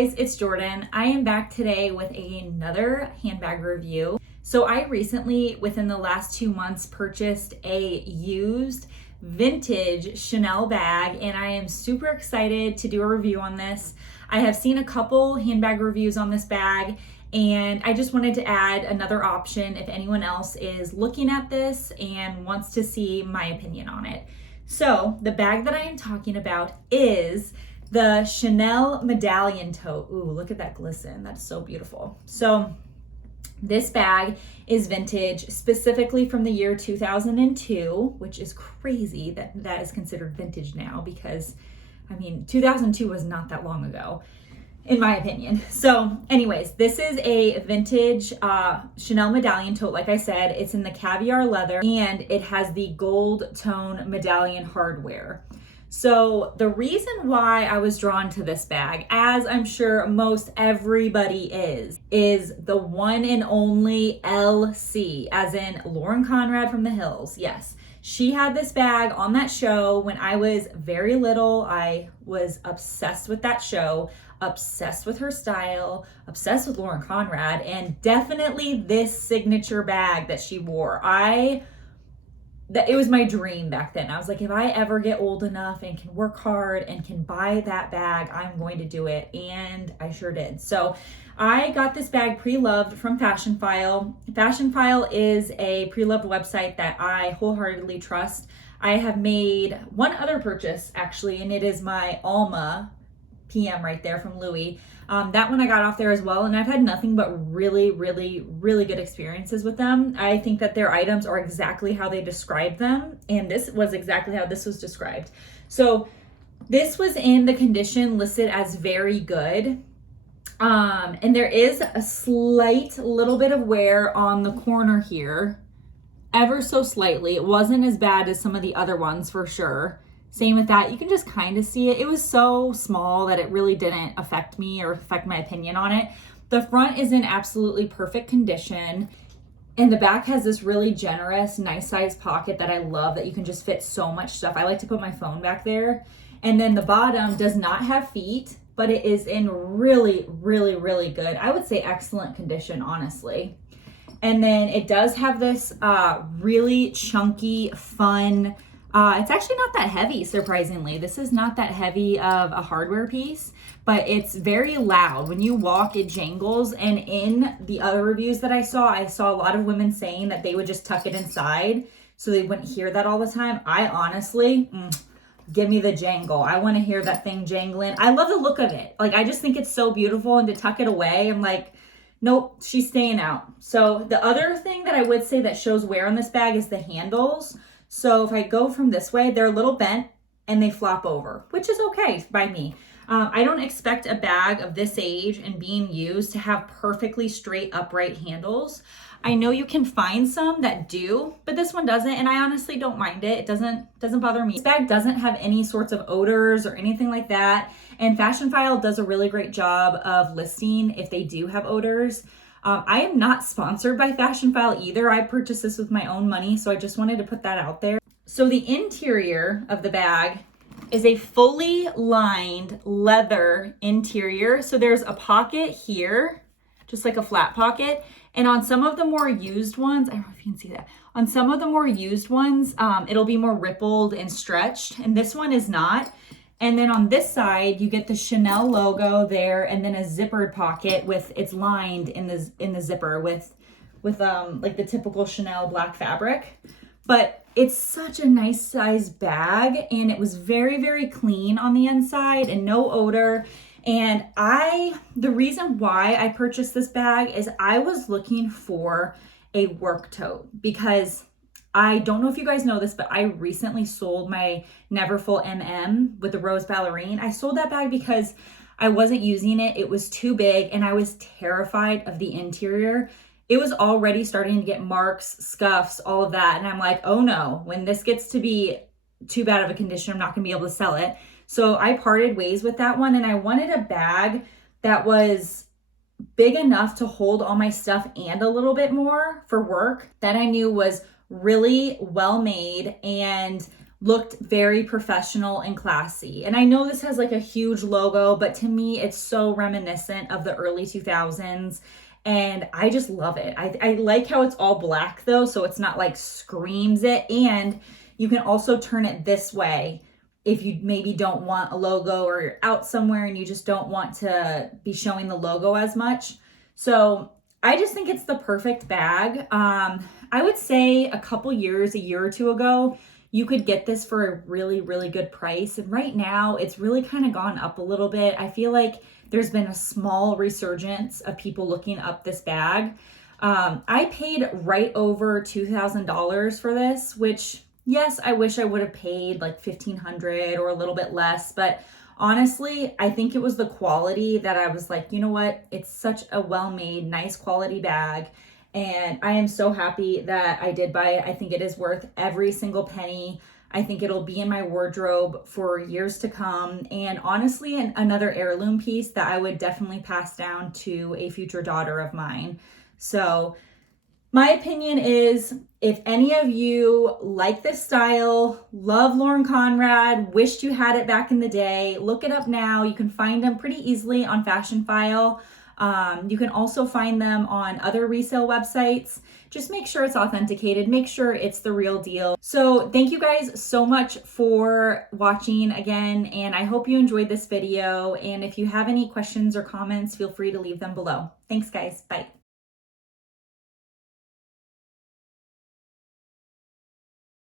guys, it's Jordan. I am back today with another handbag review. So I recently, within the last 2 months, purchased a used vintage Chanel bag, and I am super excited to do a review on this. I have seen a couple handbag reviews on this bag, and I just wanted to add another option if anyone else is looking at this and wants to see my opinion on it. So the bag that I am talking about is the Chanel Medallion Tote. Ooh, look at that glisten. That's so beautiful. So this bag is vintage, specifically from the year 2002, which is crazy that that is considered vintage now because, I mean, 2002 was not that long ago, in my opinion. So anyways, this is a vintage Chanel Medallion Tote. Like I said, it's in the caviar leather and it has the gold tone medallion hardware. So the reason why I was drawn to this bag, as I'm sure most everybody is the one and only LC, as in Lauren Conrad from The Hills. Yes, she had this bag on that show when I was very little. I was obsessed with that show, obsessed with her style, obsessed with Lauren Conrad, and definitely this signature bag that she wore. It was my dream back then. I was like, if I ever get old enough and can work hard and can buy that bag, I'm going to do it. And I sure did. So I got this bag pre-loved from Fashion File. Fashion File is a pre-loved website that I wholeheartedly trust. I have made one other purchase actually, and it is my Alma PM right there from Louis. That one I got off there as well, and I've had nothing but really good experiences with them. I think that their items are exactly how they described them, and this was exactly how this was described. So this was in the condition listed as very good, and there is a slight little bit of wear on the corner here, ever so slightly. It wasn't as bad as some of the other ones for sure. Same with that. You can just kind of see it. It was so small that it really didn't affect me or affect my opinion on it. The front is in absolutely perfect condition. And the back has this really generous, nice sized pocket that I love, that you can just fit so much stuff. I like to put my phone back there. And then the bottom does not have feet, but it is in really good, I would say excellent condition, honestly. And then it does have this really chunky, fun, it's actually not that heavy, surprisingly. This is not that heavy of a hardware piece, but it's very loud. When you walk, it jangles. And in the other reviews that I saw a lot of women saying that they would just tuck it inside so they wouldn't hear that all the time. I honestly, give me the jangle. I want to hear that thing jangling. I love the look of it. Like, I just think it's so beautiful, and to tuck it away, I'm like, nope, she's staying out. So the other thing that I would say that shows wear on this bag is the handles. So if I go from this way, they're a little bent and they flop over, which is okay by me. I don't expect a bag of this age and being used to have perfectly straight upright handles. I know you can find some that do, but this one doesn't, and I honestly don't mind it. It doesn't bother me. This bag doesn't have any sorts of odors or anything like that, and Fashion File does a really great job of listing if they do have odors. I am not sponsored by Fashion File either. I purchased this with my own money, so I just wanted to put that out there. So the interior of the bag is a fully lined leather interior. So there's a pocket here, just like a flat pocket. And on some of the more used ones, I don't know if you can see that. On some of the more used ones, it'll be more rippled and stretched, and this one is not. And then on this side, you get the Chanel logo there, and then a zippered pocket with, it's lined in the zipper with like the typical Chanel black fabric. But it's such a nice size bag, and it was very clean on the inside and no odor. And the reason why I purchased this bag is I was looking for a work tote, because I don't know if you guys know this, but I recently sold my Neverfull MM with the Rose Ballerine. I sold that bag because I wasn't using it. It was too big, and I was terrified of the interior. It was already starting to get marks, scuffs, all of that. And I'm like, oh no, when this gets to be too bad of a condition, I'm not gonna be able to sell it. So I parted ways with that one, and I wanted a bag that was big enough to hold all my stuff and a little bit more for work, that I knew was really well made and looked very professional and classy. And I know this has like a huge logo, but to me, it's so reminiscent of the early 2000s. And I just love it. I like how it's all black though, so it's not like screams it. And you can also turn it this way if you maybe don't want a logo or you're out somewhere and you just don't want to be showing the logo as much. So I just think it's the perfect bag. I would say a year or two ago, you could get this for a really, really good price. And right now it's really kind of gone up a little bit. I feel like there's been a small resurgence of people looking up this bag. I paid right over $2,000 for this, which yes, I wish I would have paid like $1,500 or a little bit less, but honestly, I think it was the quality that I was like, you know what? It's such a well-made, nice quality bag. And I am so happy that I did buy it. I think it is worth every single penny. I think it'll be in my wardrobe for years to come. And honestly, another heirloom piece that I would definitely pass down to a future daughter of mine. So my opinion is, if any of you like this style, love Lauren Conrad, wished you had it back in the day, look it up now. You can find them pretty easily on Fashion File. You can also find them on other resale websites. Just make sure it's authenticated, make sure it's the real deal. So thank you guys so much for watching again, and I hope you enjoyed this video. And if you have any questions or comments, feel free to leave them below. Thanks guys, bye.